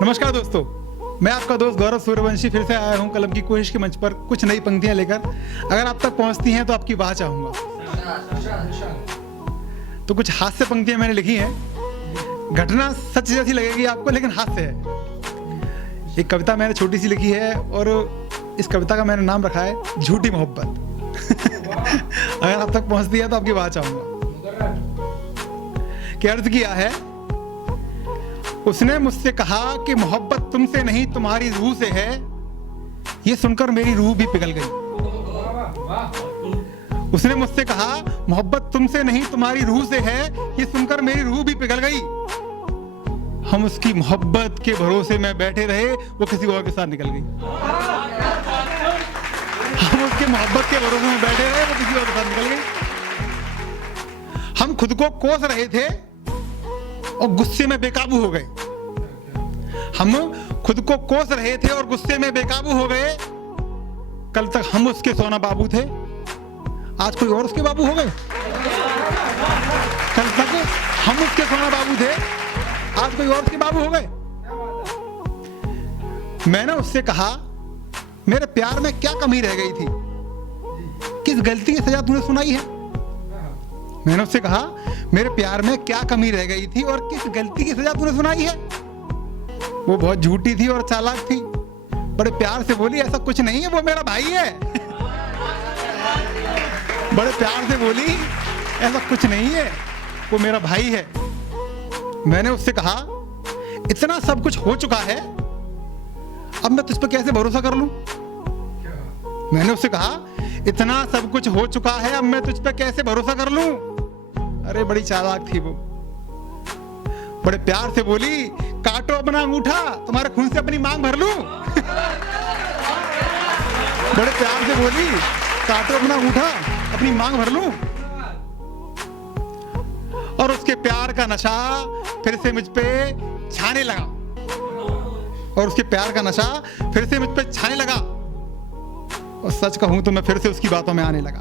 नमस्कार दोस्तों, मैं आपका दोस्त गौरव सूर्यवंशी फिर से आया हूं कलम की कोशिश के मंच पर कुछ नई पंक्तियां लेकर। अगर आप तक पहुंचती हैं तो आपकी वाह चाहूंगा। तो कुछ हास्य पंक्तियां मैंने लिखी हैं। घटना सच जैसी लगेगी आपको, लेकिन हास्य है। एक कविता मैंने छोटी सी लिखी है और इस कविता का मैंने नाम रखा है झूठी मोहब्बत। अगर आप तक पहुंचती है तो आपकी वाह चाहूंगा। क्या अर्ज किया है? उसने मुझसे कहा कि मोहब्बत तुमसे नहीं तुम्हारी रूह से है। ये सुनकर मेरी रूह भी पिघल गई। उसने मुझसे कहा मोहब्बत तुमसे नहीं तुम्हारी रूह से है। ये सुनकर मेरी रूह भी पिघल गई। हम उसकी मोहब्बत के भरोसे में बैठे रहे, वो किसी और के साथ निकल गई। हम उसके मोहब्बत के भरोसे में बैठे रहे, वो किसी और के साथ निकल गई। हम खुद को कोस रहे थे और गुस्से में बेकाबू हो गए। हम खुद को कोस रहे थे और गुस्से में बेकाबू हो गए। कल तक हम उसके सोना बाबू थे, आज कोई और उसके बाबू हो गए। कल तक हम उसके सोना बाबू थे, आज कोई और उसके बाबू हो गए। मैंने उससे कहा मेरे प्यार में क्या कमी रह गई थी, किस गलती की सजा तूने सुनाई है। मैंने उससे कहा मेरे प्यार में क्या कमी रह गई थी और किस गलती की सजा तूने सुनाई है। वो बहुत झूठी थी और चालाक थी। बड़े प्यार से बोली ऐसा कुछ नहीं है, वो मेरा भाई है। बड़े प्यार से बोली ऐसा कुछ नहीं है, वो मेरा भाई है। मैंने उससे कहा इतना सब कुछ हो चुका है, अब मैं तुझ पर कैसे भरोसा कर लूं। मैंने उससे कहा इतना सब कुछ हो चुका है, अब मैं तुझ पर कैसे भरोसा कर लूं। अरे बड़ी चालाक थी वो। बड़े प्यार से बोली काटो अपना अंगूठा, तुम्हारे खून से अपनी मांग भर लूं। बड़े प्यार से बोली काटो अपना अंगूठा, अपनी मांग भर लूं। और उसके प्यार का नशा फिर से मुझ पे छाने लगा। और उसके प्यार का नशा फिर से मुझ पे छाने लगा। और सच कहूं तो मैं फिर से उसकी बातों में आने लगा।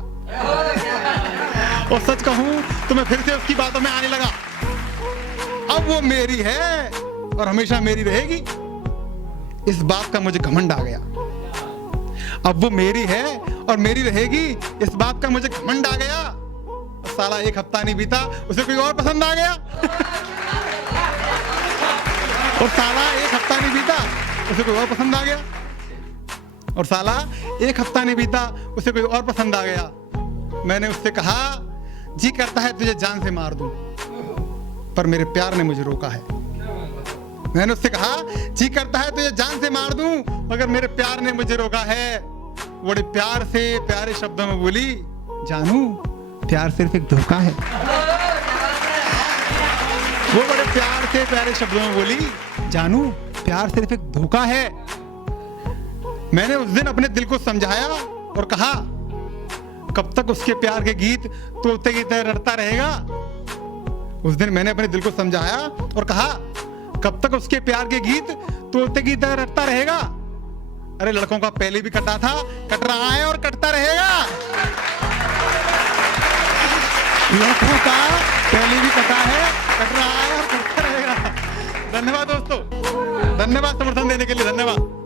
और सच कहूं तो मैं फिर से उसकी बातों में आने लगा। अब वो मेरी है और हमेशा मेरी रहेगी, इस बात का मुझे घमंड आ गया। अब वो मेरी है और मेरी रहेगी, इस बात का मुझे घमंड आ गया। और साला एक हफ्ता नहीं बीता, उसे कोई और पसंद आ गया। और साला एक हफ्ता नहीं बीता, उसे कोई और पसंद आ गया। और साला एक हफ्ता नहीं बीता, उसे कोई और पसंद आ गया। मैंने उससे कहा जी करता है तुझे जान से मार दूं, पर मेरे प्यार ने मुझे रोका है। मैंने उससे कहा जी करता है तुझे जान से मार दूं, मगर मेरे प्यार ने मुझे रोका है। बड़े प्यार से प्यारे शब्दों में बोली जानू प्यार सिर्फ एक धोखा है। वो बड़े प्यार से प्यारे शब्दों में बोली जानू प्यार सिर्फ एक धोखा है। मैंने उस दिन अपने दिल को समझाया और कहा कब तक उसके प्यार के गीत तोते की तरह रटता रहेगा। उस दिन मैंने अपने दिल को समझाया और कहा कब तक उसके प्यार के गीत तोते की तरह रटता रहेगा। अरे लड़कों का पहले भी कटा था, कट रहा है और कटता रहेगा। लड़कों का पहले भी कटा है, कट रहा है और कटता रहेगा। धन्यवाद दोस्तों, धन्यवाद समर्थन देने के लिए, धन्यवाद।